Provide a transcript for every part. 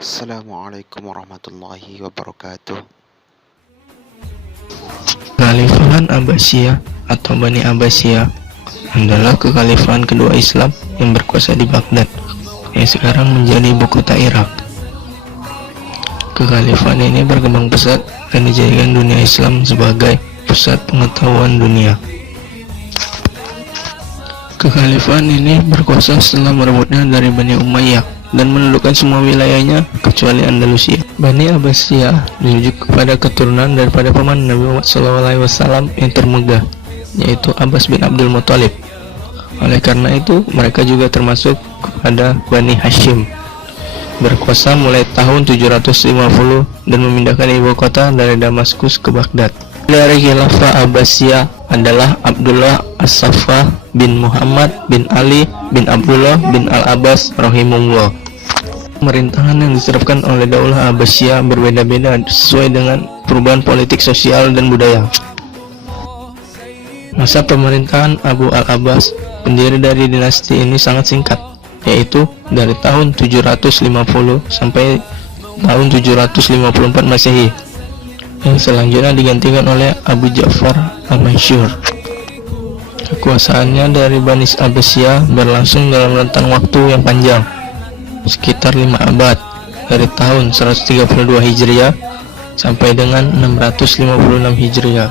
Assalamualaikum warahmatullahi wabarakatuh. Kekhalifahan Abbasiyah atau Bani Abbasiyah adalah kekhalifahan kedua Islam yang berkuasa di Baghdad, yang sekarang menjadi ibu kota Irak. Kekhalifahan ini berkembang pesat dan dijadikan dunia Islam sebagai pusat pengetahuan dunia. Kekhalifahan ini berkuasa setelah merebutnya dari Bani Umayyah dan menundukkan semua wilayahnya kecuali Andalusia. Bani Abbasiyah dirujuk kepada keturunan daripada paman Nabi Muhammad SAW yang termegah, yaitu Abbas bin Abdul Muthalib. Oleh karena itu, mereka juga termasuk kepada Bani Hashim. Berkuasa mulai tahun 750 dan memindahkan ibu kota dari Damaskus ke Baghdad. Dari Khilafah Abbasiyah adalah Abdullah As-Saffah bin Muhammad bin Ali bin Abdullah bin Al-Abbas rahimahullah. Pemerintahan yang diterapkan oleh Daulah Abbasiyah berbeda-beda sesuai dengan perubahan politik, sosial, dan budaya. Masa pemerintahan Abu Al-Abbas, pendiri dari dinasti ini, sangat singkat, yaitu dari tahun 750 sampai tahun 754 Masehi, yang selanjutnya digantikan oleh Abu Ja'far Al-Mansur. Kekuasaannya dari Bani Abbasiyah berlangsung dalam rentang waktu yang panjang, sekitar 5 abad, dari tahun 132 Hijriah sampai dengan 656 Hijriah.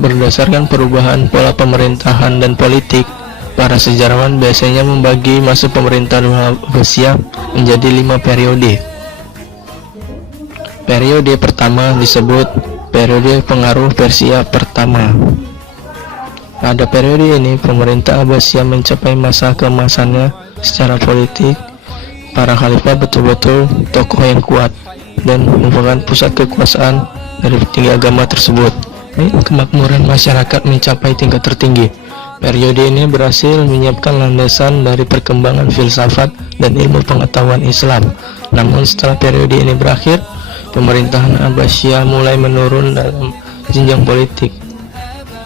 Berdasarkan perubahan pola pemerintahan dan politik, para sejarawan biasanya membagi masa pemerintahan Abbasiyah menjadi 5 periode. Periode pertama disebut periode pengaruh Persia pertama. Pada periode ini, pemerintah Abbasiyah mencapai masa keemasannya secara politik. Para khalifah betul-betul tokoh yang kuat dan merupakan pusat kekuasaan dari tiga agama tersebut. Kemakmuran masyarakat mencapai tingkat tertinggi. Periode ini berhasil menyiapkan landasan dari perkembangan filsafat dan ilmu pengetahuan Islam. Namun setelah periode ini berakhir, pemerintahan Abbasiyah mulai menurun dalam jenjang politik,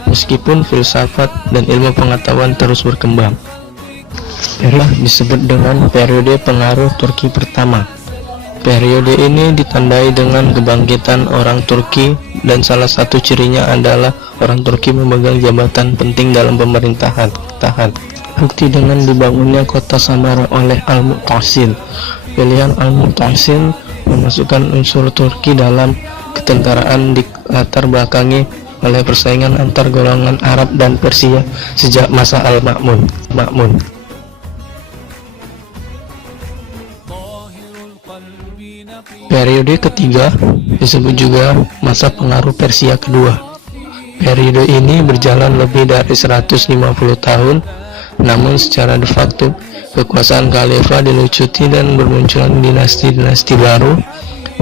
meskipun filsafat dan ilmu pengetahuan terus berkembang. Inilah disebut dengan periode pengaruh Turki pertama. Periode ini ditandai dengan kebangkitan orang Turki, dan salah satu cirinya adalah orang Turki memegang jabatan penting dalam pemerintahan. Bukti dengan dibangunnya kota Samara oleh Al-Mu'tasim. Pilihan Al-Mu'tasim memasukkan unsur Turki dalam ketentaraan di latar belakangi oleh persaingan antar golongan Arab dan Persia sejak masa Al-Ma'mun. Periode ketiga disebut juga masa pengaruh Persia kedua. Periode ini berjalan lebih dari 150 tahun, namun secara de facto kekuasaan khalifah dilucuti dan bermunculan dinasti-dinasti baru.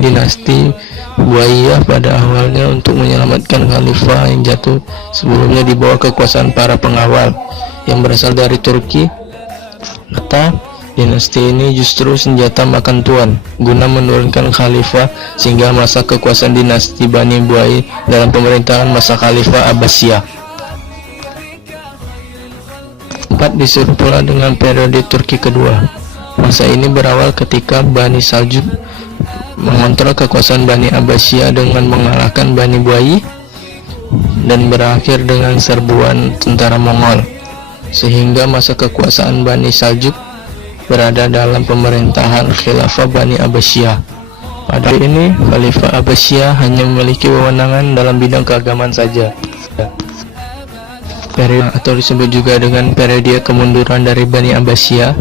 Dinasti Buayyah pada awalnya untuk menyelamatkan khalifah yang jatuh sebelumnya di bawah kekuasaan para pengawal yang berasal dari Turki. Kata dinasti ini justru senjata makan tuan guna menurunkan khalifah, sehingga masa kekuasaan dinasti Bani Buayyah dalam pemerintahan masa Khalifah Abbasiyah. Empat disuruh pula dengan periode Turki kedua. Masa ini berawal ketika Bani Saljuk mengontrol kekuasaan Bani Abbasiyah dengan mengalahkan Bani Buayyah dan berakhir dengan serbuan tentara Mongol, sehingga masa kekuasaan Bani Saljuk berada dalam pemerintahan Khilafah Bani Abbasiyah. Pada ini, Khalifah Abbasiyah hanya memiliki wewenangan dalam bidang keagamaan saja. Periode atau disebut juga dengan periode kemunduran dari Bani Abbasiyah.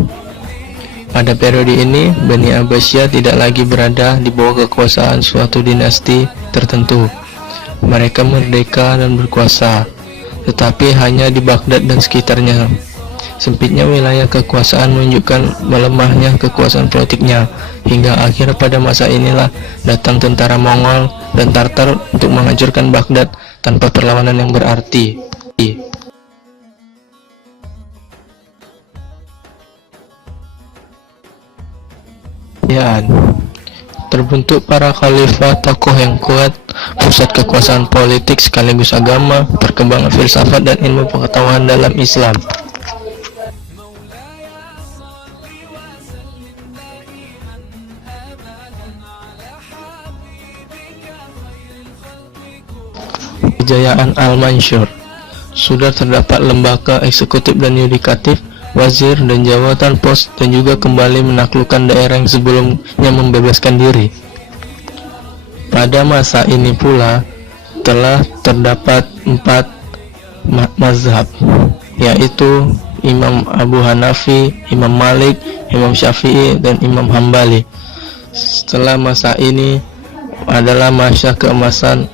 Pada periode ini, Bani Abbasiyah tidak lagi berada di bawah kekuasaan suatu dinasti tertentu. Mereka merdeka dan berkuasa, tetapi hanya di Baghdad dan sekitarnya. Sempitnya wilayah kekuasaan menunjukkan melemahnya kekuasaan politiknya, hingga akhir pada masa inilah datang tentara Mongol dan Tartar untuk menghancurkan Baghdad tanpa perlawanan yang berarti. Ya, terbentuk para khalifah, tokoh yang kuat, pusat kekuasaan politik sekaligus agama, perkembangan filsafat dan ilmu pengetahuan dalam Islam. kejayaan Al-Mansur. Sudah terdapat lembaga eksekutif dan yudikatif, wazir dan jabatan pos, dan juga kembali menaklukkan daerah yang sebelumnya membebaskan diri. Pada masa ini pula telah terdapat 4 mazhab, yaitu Imam Abu Hanafi, Imam Malik, Imam Syafi'i, dan Imam Hambali. Setelah masa ini adalah masa keemasan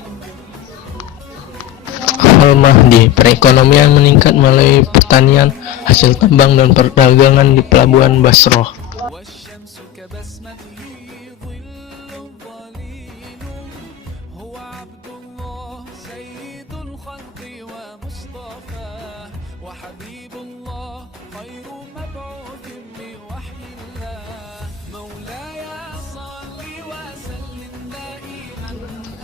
Al-Mahdi. Perekonomian meningkat melalui pertanian, hasil tambang, dan perdagangan di pelabuhan Basrah.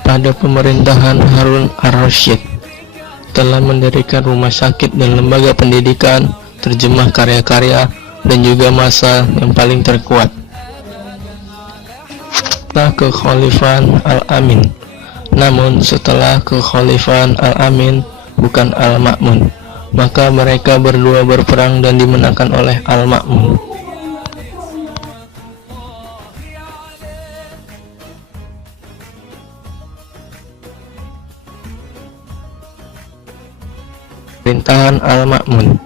Pada pemerintahan Harun ar-Rasyid telah mendirikan rumah sakit dan lembaga pendidikan, terjemah karya-karya, dan juga masa yang paling terkuat. Setelah kekhalifahan Al-Amin, namun setelah kekhalifahan Al-Amin bukan Al-Ma'mun, maka mereka berdua berperang dan dimenangkan oleh Al-Ma'mun. Pemerintahan Al-Ma'mun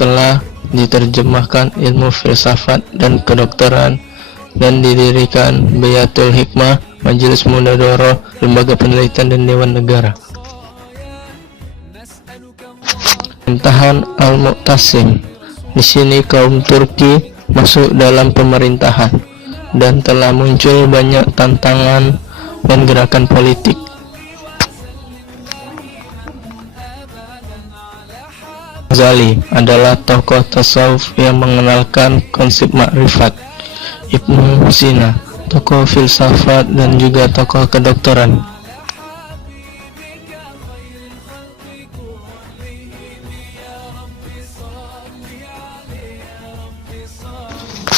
telah diterjemahkan ilmu filsafat dan kedokteran dan didirikan Bayatul Hikmah, Majelis Munadharah, lembaga penelitian, dan Dewan Negara. Pemerintahan Al-Mu'tasim, di sini kaum Turki masuk dalam pemerintahan dan telah muncul banyak tantangan dan gerakan politik. Ghazali adalah tokoh tasawuf yang mengenalkan konsep makrifat. Ibnu Sina, tokoh filsafat dan juga tokoh kedokteran.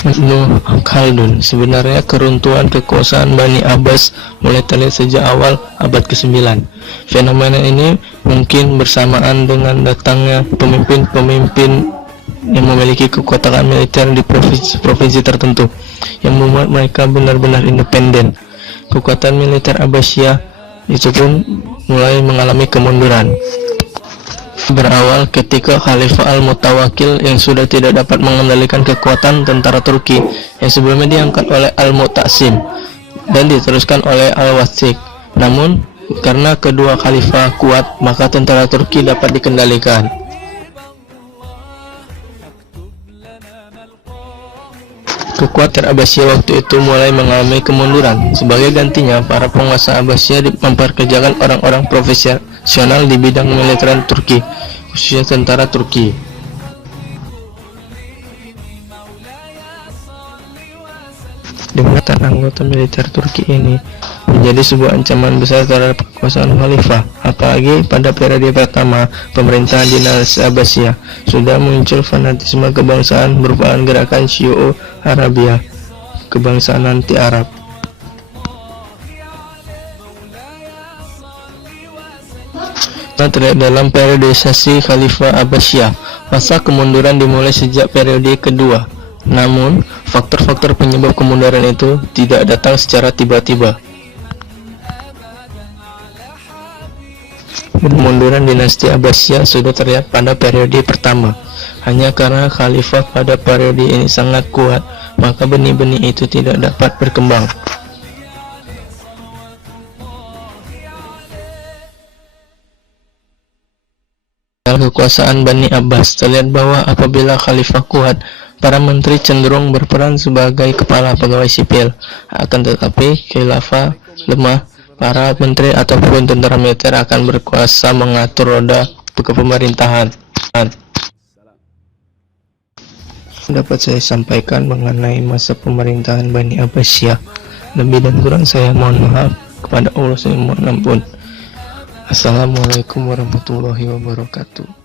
Ibnu Khaldun, sebenarnya keruntuhan kekuasaan Bani Abbas mulai terlihat sejak awal abad ke-9. Fenomena ini mungkin bersamaan dengan datangnya pemimpin-pemimpin yang memiliki kekuatan militer di provinsi tertentu yang membuat mereka benar-benar independen. Kekuatan militer Abbasiyah itu pun mulai mengalami kemunduran. Berawal ketika Khalifah Al-Mutawakkil yang sudah tidak dapat mengendalikan kekuatan tentara Turki yang sebelumnya diangkat oleh Al-Mu'tasim dan diteruskan oleh Al-Wathiq. Namun karena kedua khalifah kuat, maka tentara Turki dapat dikendalikan. Kekuatan Abbasiyah waktu itu mulai mengalami kemunduran. Sebagai gantinya, para penguasa Abbasiyah memperkerjakan orang-orang profesional di bidang militer Turki, khususnya tentara Turki. Dengan anggota militer Turki ini menjadi sebuah ancaman besar terhadap kekuasaan khalifah. Apalagi pada periode pertama pemerintahan dinasti Abbasiyah sudah muncul fanatisme kebangsaan merupakan gerakan Syi'o Arabia, kebangsaan anti Arab. Terlihat dalam periodisasi Khalifah Abbasiyah, masa kemunduran dimulai sejak periode kedua. Namun, faktor-faktor penyebab kemunduran itu tidak datang secara tiba-tiba. Kemunduran dinasti Abbasiyah sudah terlihat pada periode pertama. Hanya karena khalifah pada periode ini sangat kuat, maka benih-benih itu tidak dapat berkembang. Kekuasaan Bani Abbas terlihat bahwa apabila khalifah kuat, para menteri cenderung berperan sebagai kepala pegawai sipil. Akan tetapi khilafah lemah, para menteri ataupun tentara militer akan berkuasa mengatur roda kepemerintahan. Dapat saya sampaikan mengenai masa pemerintahan Bani Abbasiyah. Lebih dan kurang saya mohon maaf, kepada Allah saya mohon ampun. Assalamualaikum warahmatullahi wabarakatuh.